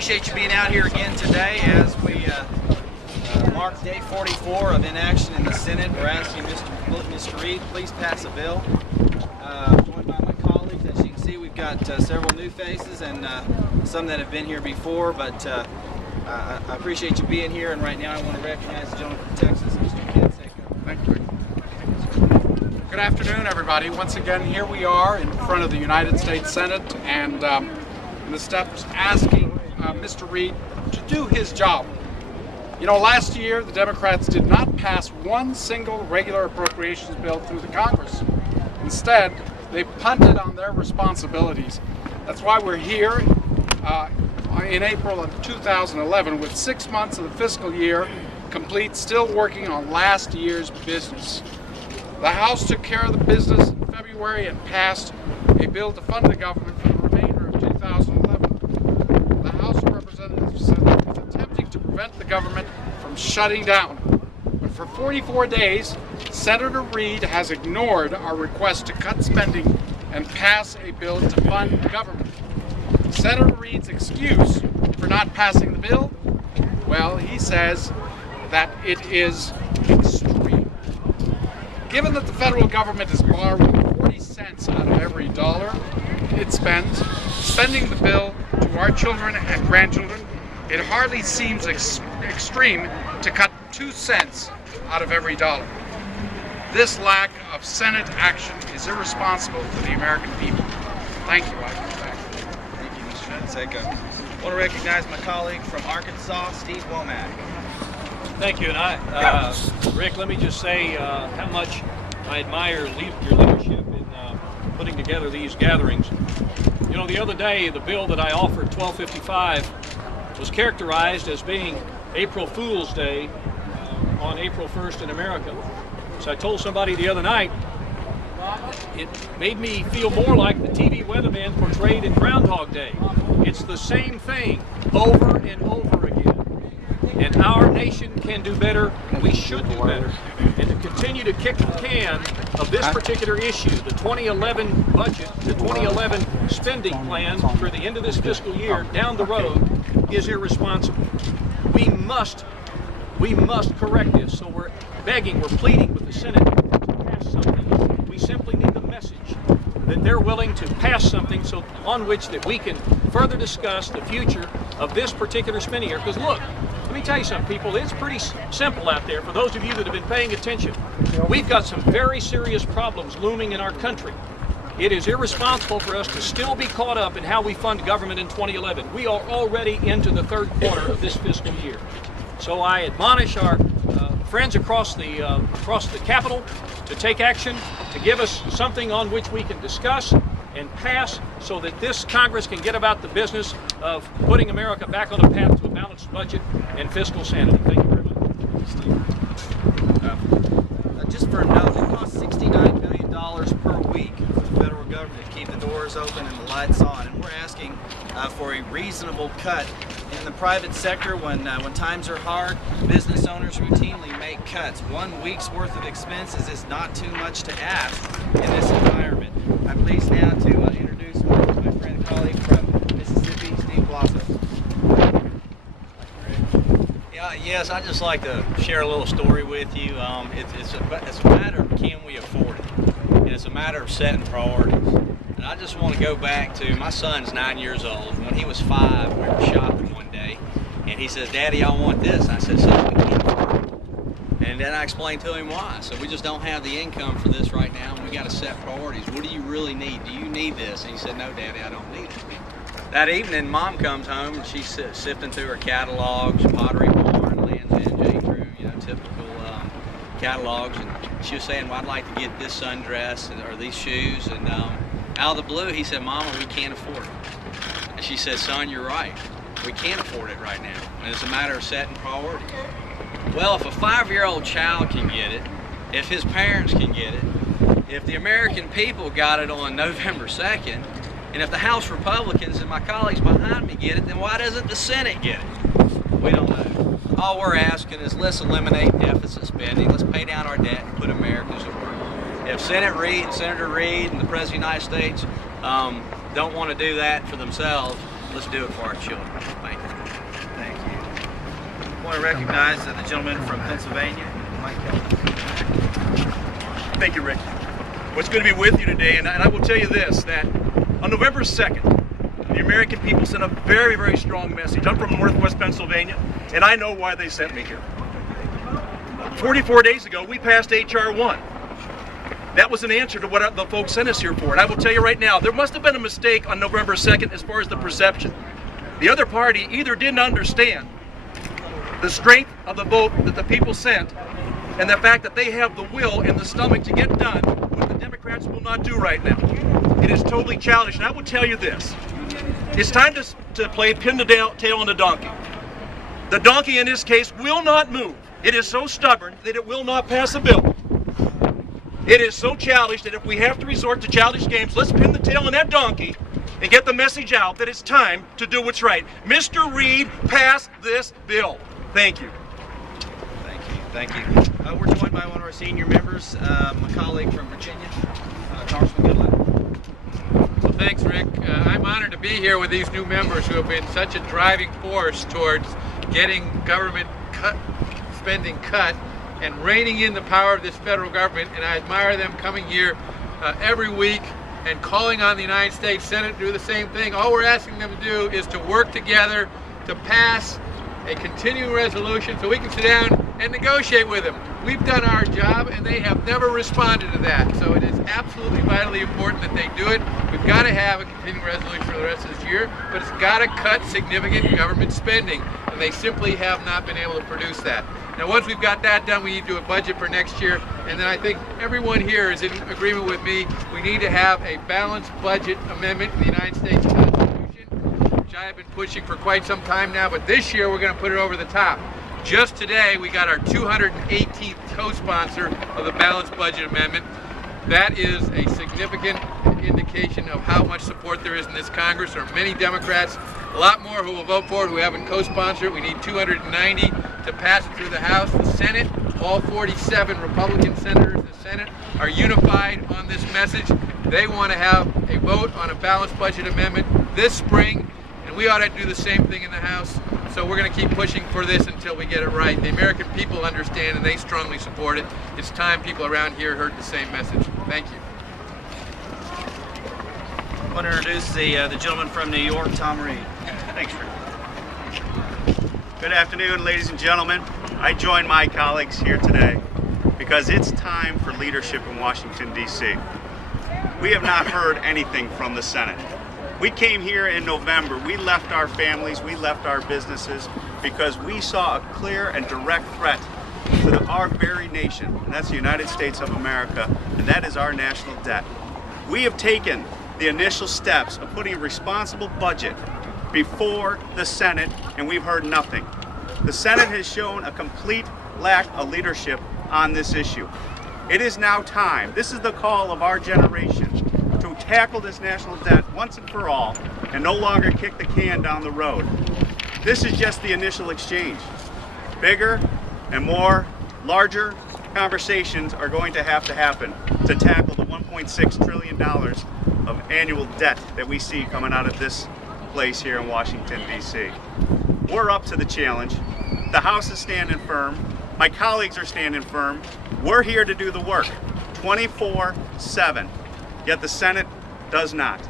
appreciate you being out here again today as we mark day 44 of inaction in the Senate. We're asking Mr. Reid, please pass a bill. Joined by my colleagues. As you can see, we've got several new faces and some that have been here before, but I appreciate you being here, and right now I want to recognize the gentleman from Texas, Mr. Ken Seiko. Thank you. Good afternoon, everybody. Once again, here we are in front of the United States Senate, and in the steps asking Mr. Reid to do his job. You know, last year the Democrats did not pass one single regular appropriations bill through the Congress. Instead, they punted on their responsibilities. That's why we're here in April of 2011 with 6 months of the fiscal year complete, still working on last year's business. The House took care of the business in February and passed a bill to fund the government for the remainder of 2011. The House of Representatives is attempting to prevent the government from shutting down. But for 44 days, Senator Reid has ignored our request to cut spending and pass a bill to fund the government. Senator Reid's excuse for not passing the bill? Well, he says that it is extreme. Given that the federal government is borrowing 40 cents out of every dollar it spends, spending the bill to our children and grandchildren, it hardly seems extreme to cut 2 cents out of every dollar. This lack of Senate action is irresponsible for the American people. Thank you. Thank you, Mr. Seiko. I want to recognize my colleague from Arkansas, Steve Womack. Thank you, and Rick, let me just say how much I admire your leadership in putting together these gatherings. You know, the other day, the bill that I offered, 1255, was characterized as being April Fool's Day on April 1st in America. So I told somebody the other night, it made me feel more like the TV weatherman portrayed in Groundhog Day. It's the same thing over and over again. And our nation can do better, and we should do better. And to continue to kick the can of this particular issue, the 2011 budget, the 2011 spending plan for the end of this fiscal year down the road is irresponsible. We must correct this. So we're begging, we're pleading with the Senate to pass something. We simply need the message that they're willing to pass something so on which that we can further discuss the future of this particular spending year. Because look, let me tell you something, people, it's pretty simple out there. For those of you that have been paying attention, we've got some very serious problems looming in our country. It is irresponsible for us to still be caught up in how we fund government in 2011. We are already into the third quarter of this fiscal year. So I admonish our friends across the Capitol to take action, to give us something on which we can discuss and pass so that this Congress can get about the business of putting America back on a path to a balanced budget and fiscal sanity. Thank you very much. Just for a note, it costs $69 million per week for the federal government to keep the doors open and the lights on, and we're asking for a reasonable cut. In the private sector, when times are hard, business owners routinely make cuts. 1 week's worth of expenses is not too much to ask in this environment. I'm pleased now to introduce my friend and colleague from Mississippi, Steve Blasso. Yes, I'd just like to share a little story with you. It's a matter of can we afford it, and it's a matter of setting priorities. And I just want to go back to, my son's 9 years old. When he was 5, we were shopping one day, and he says, "Daddy, I want this." And I said, "Son, we can't afford it." And then I explained to him why. So we just don't have the income for this right now, and we got to set priorities. What do you really need? Do you need this? And he said, "No, Daddy, I don't need it." That evening, Mom comes home, and she's sifting through her catalogs, Pottery Barn, Land's End, J. Crew, you know, typical catalogs. And she was saying, "Well, I'd like to get this sundress or these shoes." And out of the blue, he said, "Mama, we can't afford it." And she said, "Son, you're right. We can't afford it right now. And it's a matter of setting priorities." Well, if a 5-year-old child can get it, if his parents can get it, if the American people got it on November 2nd, and if the House Republicans and my colleagues behind me get it, then why doesn't the Senate get it? We don't know. All we're asking is let's eliminate deficit spending, let's pay down our debt and put Americans to work. If Senator Reid and the President of the United States don't want to do that for themselves, let's do it for our children. Thank you. want to recognize the gentleman from Pennsylvania, Mike Kelly. Thank you, Rick. Well, it's good to be with you today, and I will tell you this, that on November 2nd, the American people sent a very, very strong message. I'm from Northwest Pennsylvania, and I know why they sent me here. 44 days ago, we passed H.R. 1. That was an answer to what the folks sent us here for, and I will tell you right now, there must have been a mistake on November 2nd as far as the perception. The other party either didn't understand the strength of the vote that the people sent, and the fact that they have the will and the stomach to get done what the Democrats will not do right now. It is totally childish, and I will tell you this. It's time to play pin the tail on the donkey. The donkey in this case will not move. It is so stubborn that it will not pass a bill. It is so childish that if we have to resort to childish games, let's pin the tail on that donkey and get the message out that it's time to do what's right. Mr. Reid, pass this bill. Thank you. Thank you. We're joined by one of our senior members, my colleague from Virginia, Congressman Goodlatte. Well, thanks, Rick. I'm honored to be here with these new members who have been such a driving force towards getting government spending cut and reining in the power of this federal government, and I admire them coming here every week and calling on the United States Senate to do the same thing. All we're asking them to do is to work together to pass a continuing resolution so we can sit down and negotiate with them. We've done our job and they have never responded to that. So it is absolutely vitally important that they do it. We've got to have a continuing resolution for the rest of this year, but it's got to cut significant government spending, and they simply have not been able to produce that. Now, once we've got that done, we need to do a budget for next year, and then I think everyone here is in agreement with me. We need to have a balanced budget amendment in the United States Constitution, which I have been pushing for quite some time now, but this year we're going to put it over the top. Just today, we got our 218th co-sponsor of the balanced budget amendment. That is a significant indication of how much support there is in this Congress. There are many Democrats, a lot more who will vote for it who haven't co-sponsored it. We need 290 to pass it through the House. The Senate, all 47 Republican senators in the Senate are unified on this message. They want to have a vote on a balanced budget amendment this spring, and we ought to do the same thing in the House. So we're going to keep pushing for this until we get it right. The American people understand and they strongly support it. It's time people around here heard the same message. Thank you. I want to introduce the gentleman from New York, Tom Reid. Thanks, Rick. Good afternoon, ladies and gentlemen. I join my colleagues here today because it's time for leadership in Washington, D.C. We have not heard anything from the Senate. We came here in November, we left our families, we left our businesses because we saw a clear and direct threat to our very nation, and that's the United States of America, and that is our national debt. We have taken the initial steps of putting a responsible budget before the Senate, and we've heard nothing. The Senate has shown a complete lack of leadership on this issue. It is now time, this is the call of our generation, to tackle this national debt once and for all and no longer kick the can down the road. This is just the initial exchange. Bigger and more, larger conversations are going to happen to tackle the $1.6 trillion of annual debt that we see coming out of this place here in Washington, D.C. We're up to the challenge. The House is standing firm. My colleagues are standing firm. We're here to do the work 24/7. Yet the Senate does not.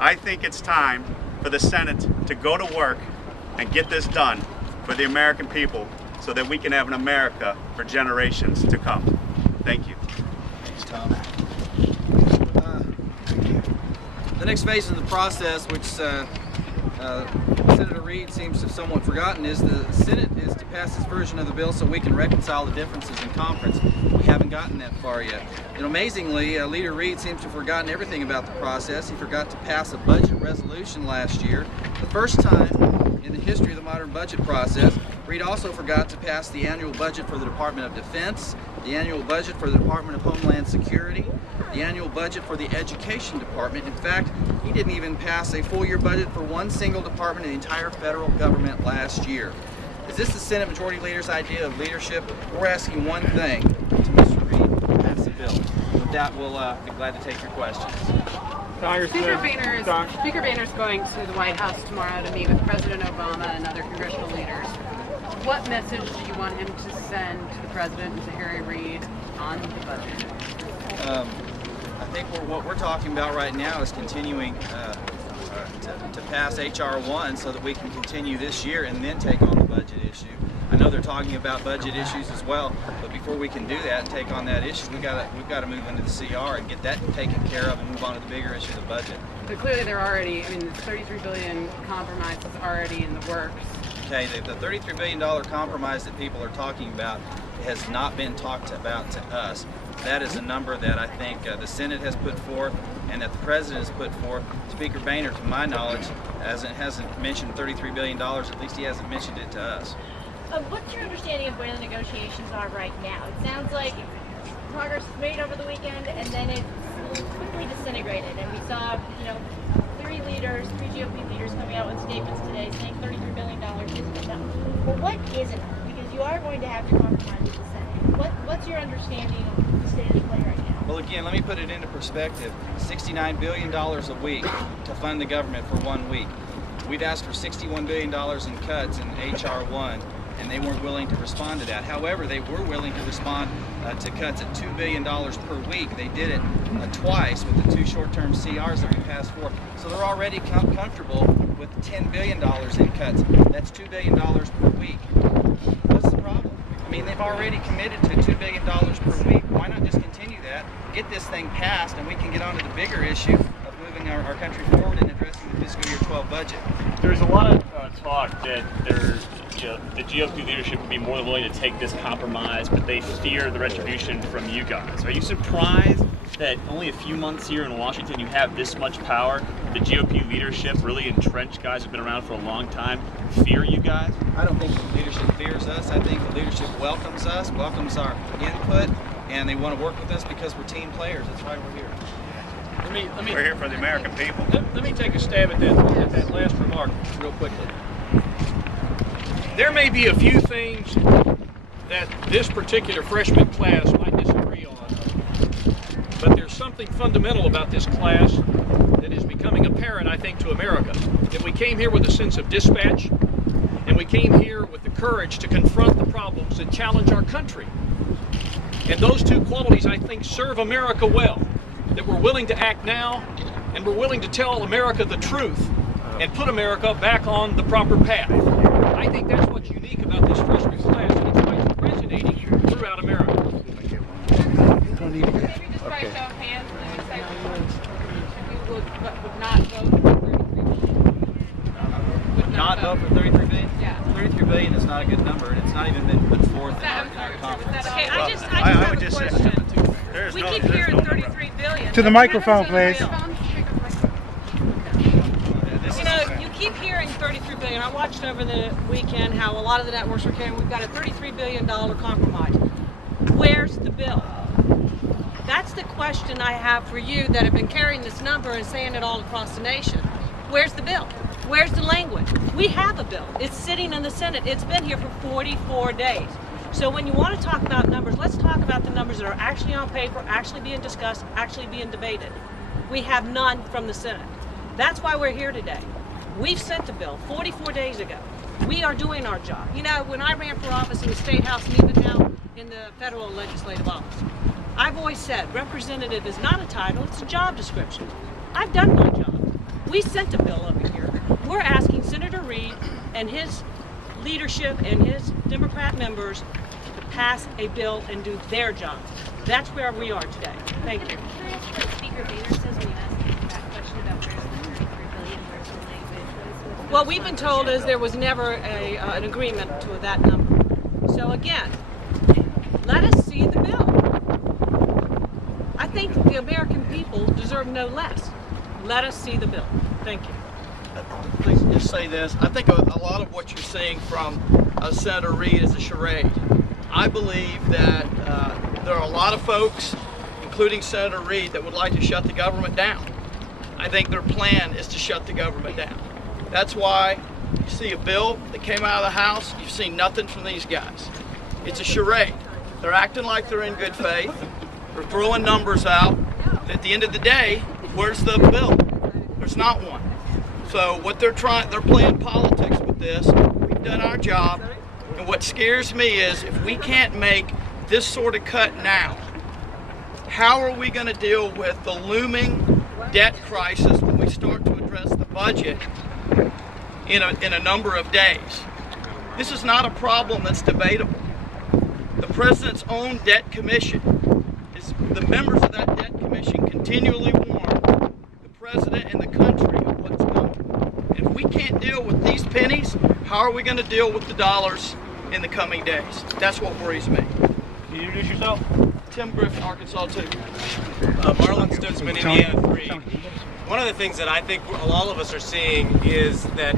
I think it's time for the Senate to go to work and get this done for the American people so that we can have an America for generations to come. Thank you. Thanks, Tom. The next phase of the process, which Senator Reid seems to have somewhat forgotten, is the Senate is to pass this version of the bill so we can reconcile the differences in conference. We haven't gotten that far yet. And amazingly, Leader Reid seems to have forgotten everything about the process. He forgot to pass a budget resolution last year, the first time in the history of the modern budget process. Reid also forgot to pass the annual budget for the Department of Defense, the annual budget for the Department of Homeland Security, the annual budget for the Education Department. In fact, he didn't even pass a full-year budget for one single department in the entire federal government last year. Is this the Senate Majority Leader's idea of leadership? We're asking one thing to Mr. Reid: pass the bill. With that, we'll be glad to take your questions. Speaker Boehner is going to the White House tomorrow to meet with President Obama and other congressional leaders. What message do you want him to send to the president and to Harry Reid on the budget? I think what we're talking about right now is continuing to pass H.R. 1 so that we can continue this year and then take on the budget issue. I know they're talking about budget issues as well, but before we can do that and take on that issue, we've got to move into the CR and get that taken care of and move on to the bigger issue of the budget. But clearly they're already, I mean, the $33 billion compromise is already in the works. Okay, the $33 billion compromise that people are talking about has not been talked about to us. That is a number that I think the Senate has put forth and that the President has put forth. Speaker Boehner, to my knowledge, hasn't mentioned $33 billion, at least he hasn't mentioned it to us. What's your understanding of where the negotiations are right now? It sounds like progress was made over the weekend and then it quickly disintegrated. And we saw, three GOP leaders coming out with statements today saying $33 billion isn't enough. But what isn't? Because you are going to have to compromise with the Senate. What's your understanding of the state of the play right now? Well, again, let me put it into perspective. $69 billion a week to fund the government for 1 week. We've asked for $61 billion in cuts in H.R. 1. And they weren't willing to respond to that. However, they were willing to respond to cuts at $2 billion per week. They did it twice with the 2 short-term CRs that we passed for. So they're already comfortable with $10 billion in cuts. That's $2 billion per week. What's the problem? I mean, they've already committed to $2 billion per week. Why not just continue that, get this thing passed, and we can get on to the bigger issue of moving our country forward and addressing the fiscal year 12 budget. There's a lot of talk that the GOP leadership would be more than willing to take this compromise, but they fear the retribution from you guys. Are you surprised that only a few months here in Washington you have this much power? The GOP leadership, really entrenched guys who've been around for a long time, fear you guys? I don't think the leadership fears us. I think the leadership welcomes us, welcomes our input, and they want to work with us because we're team players. That's why we're here. We're here for the American people. Let me take a stab at that last remark real quickly. There may be a few things that this particular freshman class might disagree on, but there's something fundamental about this class that is becoming apparent, I think, to America. That we came here with a sense of dispatch, and we came here with the courage to confront the problems that challenge our country. And those two qualities, I think, serve America well. That we're willing to act now, and we're willing to tell America the truth and put America back on the proper path. I think that's what's unique about this freshman class, and it's why it's resonating throughout America. Maybe just by show of hands, please say who would not vote for $33 billion. Not vote for $33 billion? Yeah. $33 billion is not a good number, and it's not even been put forth in our conference. Okay, Well, I just I have would a just say question. there's We no, keep there's hearing no number. $33 billion. To the microphone, please. You keep hearing $33 billion. I watched over the weekend how a lot of the networks were carrying. We've got a $33 billion compromise. Where's the bill? That's the question I have for you that have been carrying this number and saying it all across the nation. Where's the bill? Where's the language? We have a bill. It's sitting in the Senate. It's been here for 44 days. So when you want to talk about numbers, let's talk about the numbers that are actually on paper, actually being discussed, actually being debated. We have none from the Senate. That's why we're here today. We've sent the bill 44 days ago. We are doing our job. You know, when I ran for office in the State House and even now in the federal legislative office, I've always said representative is not a title, it's a job description. I've done my job. We sent a bill over here. We're asking Senator Reid and his leadership and his Democrat members to pass a bill and do their job. That's where we are today. Thank you. I'm curious what Speaker Boehner says when you ask that question about where's the $33 billion, where's the language. What we've been told is there was never an agreement to that number. So again, let us see the bill. I think the American people deserve no less. Let us see the bill. Thank you. Please just say this. I think a lot of what you're seeing from Senator Reid is a charade. I believe that there are a lot of folks, including Senator Reid, that would like to shut the government down. I think their plan is to shut the government down. That's why you see a bill that came out of the House, you've seen nothing from these guys. It's a charade. They're acting like they're in good faith. They're throwing numbers out. At the end of the day, where's the bill? There's not one. So what they're playing politics with this. We've done our job. And what scares me is if we can't make this sort of cut now, how are we going to deal with the looming debt crisis when we start to address the budget in a number of days? This is not a problem that's debatable. The President's own debt commission, the members of that debt commission continually warn the President and the country of what's coming. And if we can't deal with these pennies, how are we going to deal with the dollars in the coming days? That's what worries me. Can you introduce yourself? Tim Griffin, Arkansas 2. Marlon Stutzman, Indiana 3. One of the things that I think all of us are seeing is that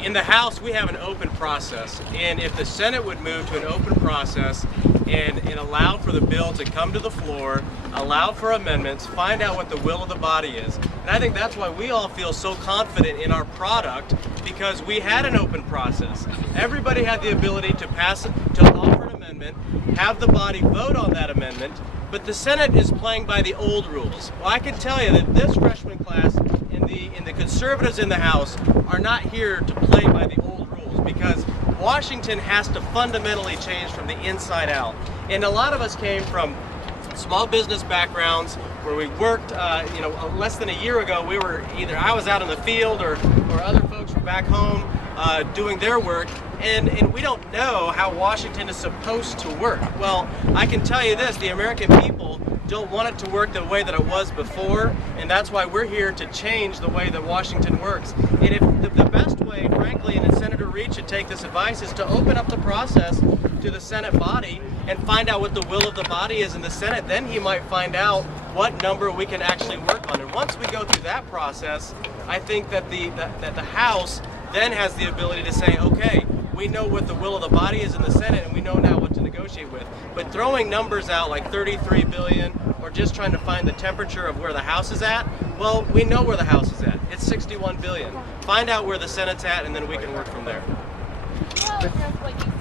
in the House we have an open process, and if the Senate would move to an open process and allow for the bill to come to the floor, allow for amendments, find out what the will of the body is. And I think that's why we all feel so confident in our product, because we had an open process. Everybody had the ability to offer an amendment, have the body vote on that amendment, but the Senate is playing by the old rules. Well, I can tell you that this freshman class and the conservatives in the House are not here to play by the old rules, because Washington has to fundamentally change from the inside out. And a lot of us came from small business backgrounds where we worked, less than a year ago, I was out in the field or other folks were back home doing their work, and we don't know how Washington is supposed to work. Well, I can tell you this, the American people don't want it to work the way that it was before, and that's why we're here to change the way that Washington works. And if the best way, frankly, and Senator Reid should take this advice, is to open up the process to the Senate body and find out what the will of the body is in the Senate, then he might find out what number we can actually work on. And once we go through that process, I think that the House then has the ability to say, okay, we know what the will of the body is in the Senate, and we know now what to negotiate with. But throwing numbers out like 33 billion, or just trying to find the temperature of where the House is at, well, we know where the House is at. It's 61 billion. Find out where the Senate's at, and then we can work from there. Well, just like you